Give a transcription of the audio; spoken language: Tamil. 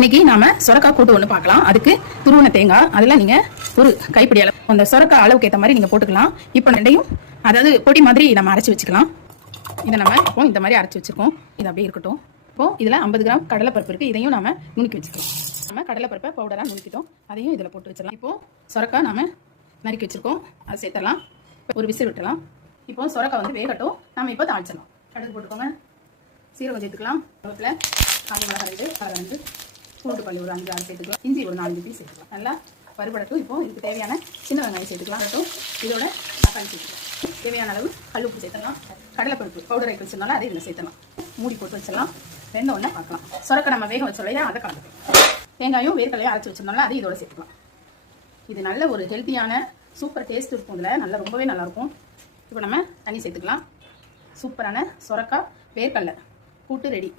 இன்னைக்கு நாம சொரக்காய் கூட்டு ஒன்று பார்க்கலாம். அதுக்கு துருவன தேங்காய் அதில் நீங்கள் ஒரு கைப்பிடி அளவு அந்த சொரக்காய் அளவுக்கு ஏற்ற மாதிரி நீங்கள் போட்டுக்கலாம். இப்போ ரெண்டையும் அதாவது பொடி மாதிரி நம்ம அரைச்சி வச்சுக்கலாம். இதை நம்ம இப்போ இந்த மாதிரி அரைச்சி வச்சுருக்கோம். இது அப்படியே இருக்கட்டும். இப்போது இதில் 50 கிராம் கடலைப்பருப்பு இருக்குது. இதையும் நம்ம நுணுக்கி வச்சுக்கலாம். நம்ம கடலைப்பருப்பை பவுடராக நுணுக்கிட்டோம். அதையும் இதில் போட்டு வச்சிடலாம். இப்போது சொரக்காய் நம்ம நறுக்கி வச்சுருக்கோம். அதை சேர்த்துடலாம். ஒரு விசில் விட்டுலாம். இப்போ சொரக்காய் வந்து வேகட்டும். நம்ம இப்போ தாளிச்சிடலாம். கடுகு போட்டுக்கோங்க. சீரகம் சேர்த்துக்கலாம். கருவேப்பிலை, காஞ்ச மிளகாய் 2, அதை வந்து பூண்டு பள்ளி ஒரு 5-6 சேர்த்துக்கலாம். இஞ்சி ஒரு 4 பீஸ் சேர்த்துக்கலாம். நல்லா பருப்படட்டும். இப்போ இதுக்கு தேவையான சின்ன வெங்காயம் சேர்த்துக்கலாம். இதோட தக்காளி சேர்த்துக்கலாம். தேவையான அளவு கல் உப்பு சேர்த்துக்கலாம். கடலைப்பருப்பு பவுடர் ஆக்கி வச்சிருந்தாலும் அதை இதில் சேர்த்தலாம். மூடி போட்டு வச்சிடலாம். வெந்த உடனே பார்க்கலாம். சொரக்காய் நம்ம வேக வச்சோம் இல்லையா, அதை கலந்துக்கலாம். தேங்காயும் வேர்க்கடலையும் அரைச்சி வச்சிருந்தாலும் அதை இதோட சேர்த்துக்கலாம். இது நல்ல ஒரு ஹெல்த்தியான சூப்பர் டேஸ்ட் இருக்கும். இதில் நல்லா ரொம்பவே நல்லாயிருக்கும். இப்போ நம்ம தண்ணி சேர்த்துக்கலாம். சூப்பரான சொரக்காய் வேர்க்கடலை கூட்டு ரெடி.